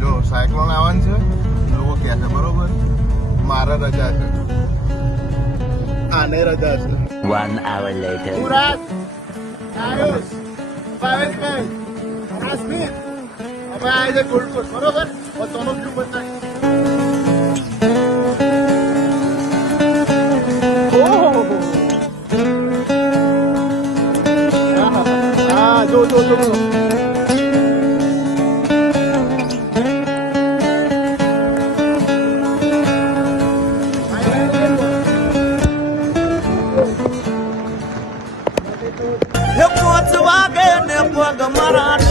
જો સાયક્લોન આવવાનું છે લોકો કહે છે બરોબર મારે રજા છે આને રજા છે 1 hour later. મુરાદ આયુષ ભાવેશભાઈ કાશ્મીર અમે આ છે ગોલકોટ બરોબર બધાનો વ્યૂ બતાય હા જો પગ મારા